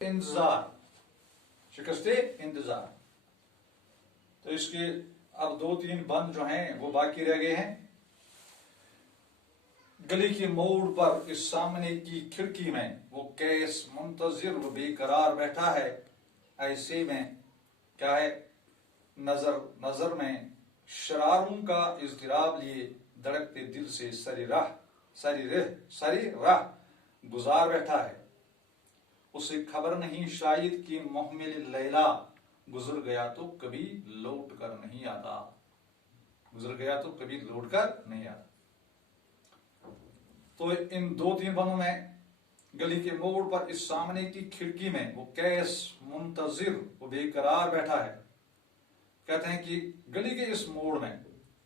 इंतजार, शिकस्त इंतजार। तो इसके अब 2-3 बंद जो हैं वो बाकी रह गए हैं। गली के मोड़ पर इस सामने की खिड़की में वो कैस मुंतजिर व बेकरार बैठा है। ऐसे में क्या है, नजर में शरारों का इज़्तिराब लिए धड़कते दिल से सरी राह गुजार बैठा है। उसे खबर नहीं शायद कि मोहम्मिल लैला गुजर गया तो कभी लौट कर नहीं आता, गुजर गया तो कभी लौट कर नहीं आता। तो इन 2-3 बंदों में गली के मोड़ पर इस सामने की खिड़की में वो कैस मुंतजिर वो बेकरार बैठा है। कहते हैं कि गली के इस मोड़ में,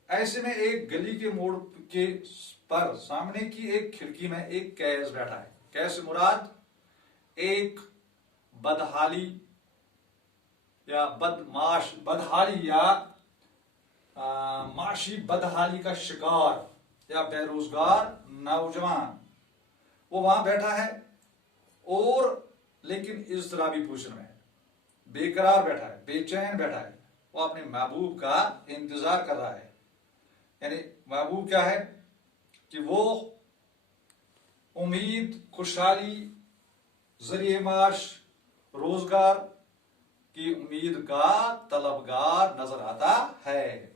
ऐसे में एक गली के मोड़ के पर सामने की एक खिड़की में एक कैस बैठा है। कैस मुराद एक बदहाली या बदहाली या माशी बदहाली का शिकार या बेरोजगार नौजवान, वो वहां बैठा है और लेकिन इज़्तिराबी पोजीशन में है, बेकरार बैठा है, बेचैन बैठा है। वो अपने महबूब का इंतजार कर रहा है। यानी महबूब क्या है कि वो उम्मीद, खुशहाली, जरिए माश, रोजगार की उम्मीद का तलबगार नजर आता है।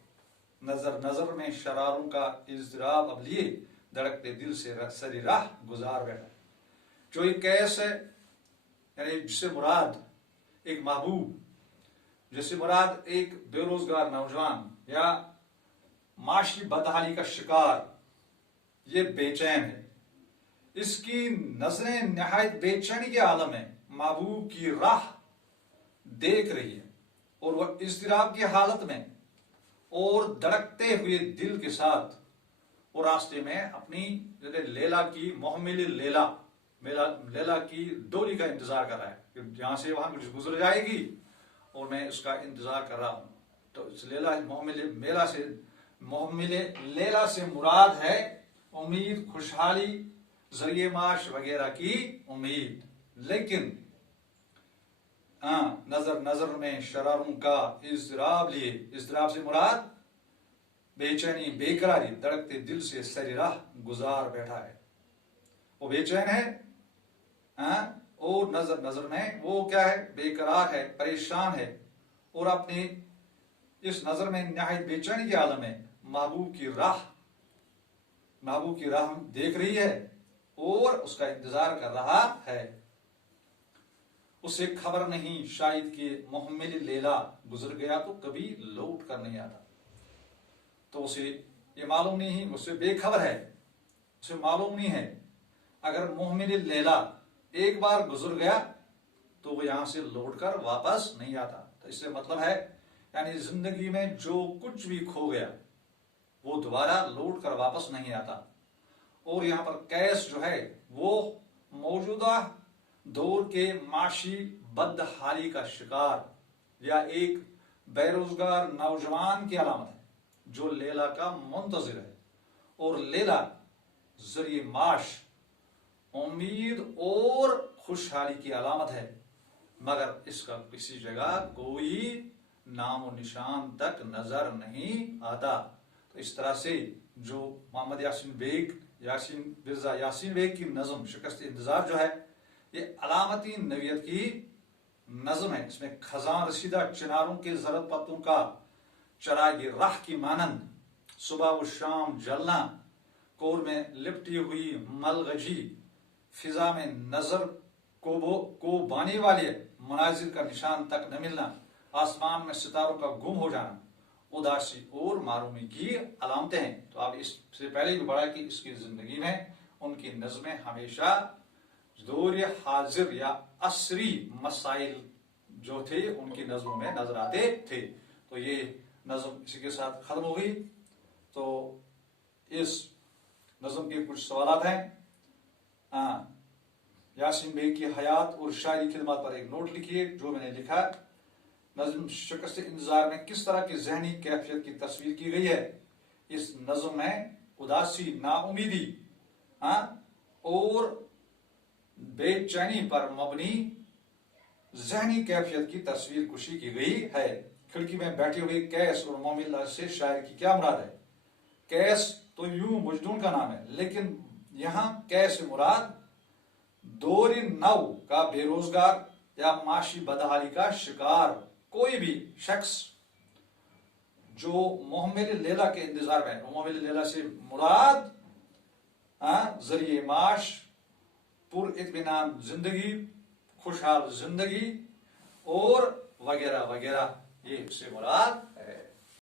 नजर में शरारों का इज़्तिराब अब लिए धड़कते दिल से सरी राह गुजार बैठा। जो एक कैस है, यानी जिससे मुराद एक महबूब, जिससे मुराद एक बेरोजगार नौजवान या माशी बदहाली का शिकार, ये बेचैन है। इसकी नजरें निहायत बेचैनी के आलम में महबूब की राह देख रही है और वह इज़्तिराब की हालत में और धड़कते हुए दिल के साथ वो रास्ते में अपनी लैला की मोहम्मिल लैला की डोली का इंतजार कर रहा है कि यहां से वहां गुजर जाएगी और मैं उसका इंतजार कर रहा हूं। तो इस मोहम्मिल लैला से मुराद है उम्मीद, खुशहाली, जरिए माश वगैरह की उम्मीद। लेकिन नजर में शरारों का इज़्तिराब लिए, इज़्तिराब से मुराद बेचैनी, बेकरारी, धड़कते दिल से सरी राह गुजार बैठा है। वो बेचैन है और नजर में वो क्या है, बेकरार है, परेशान है और अपनी इस नजर में निहायत बेचैनी के आलम में महबूब की राह देख रही है और उसका इंतजार कर रहा है। उसे खबर नहीं शायद कि मोहम्मिल लैला गुजर गया तो कभी लौट कर नहीं आता। तो उसे ये मालूम नहीं, उससे बेखबर है, उसे मालूम नहीं है अगर मोहम्मिल लैला एक बार गुजर गया तो वो यहां से लौट कर वापस नहीं आता। तो इससे मतलब है यानी जिंदगी में जो कुछ भी खो गया वो दोबारा लौट कर वापस नहीं आता। और यहाँ पर कैस जो है वो मौजूदा दौर के माशी बदहाली का शिकार या एक बेरोजगार नौजवान की अलामत है जो लैला का मुंतजिर है। और लैला जरिए माश, उम्मीद और खुशहाली की अलामत है, मगर इसका किसी जगह कोई नामो निशान तक नजर नहीं आता। तो इस तरह से जो मोहम्मद यासीन बेग की नज़म शिकस्त इंतजार जो है, ये अलामती नवियत की नज़म है। इसमें खजान रसीदा चिनारों के जरद पत्तों का चरागी राह की मानंद सुबह व शाम जलना, कोर में लिपटी हुई मलगजी, फिजा में नजर को बाने वाले मनाजिर का निशान तक न मिलना, आसमान में सितारों का गुम हो जाना, उदासी और मारूमी की अलामतें हैं। तो आप इससे पहले भी बढ़ा कि इसकी जिंदगी में उनकी नज़में हमेशा दौर हाजिर या असरी मसाइल जो थे उनकी नज़मों में नजर आते थे। तो ये नज़म इसी के साथ खत्म हो गई। तो इस नज़म के कुछ सवालात हैं। यासीन बेग की हयात और शायरी खिदमत पर एक नोट लिखिए। जो मैंने लिखा, नज़म शिकस्त इंतजार में किस तरह की जहनी कैफियत की तस्वीर की गई है। इस नज़म में उदासी, नाउमीदी और बेचैनी पर मबनी ذہنی کیفیت کی تصویر کشی کی گئی ہے۔ کھڑکی میں بیٹھے ہوئے کیس اور مومن سے شاعر کی کیا مراد ہے؟ کیس تو یوں مجنون کا نام ہے، لیکن یہاں کیس مراد دوری نو کا بے روزگار یا معاشی بدحالی کا شکار کوئی بھی شخص جو محمل لیلا کے انتظار میں ہے۔ محمل لیلا سے مراد ذریعہ معاش، پر اطمینان زندگی، خوشحال زندگی اور وغیرہ وغیرہ، یہ سے مراد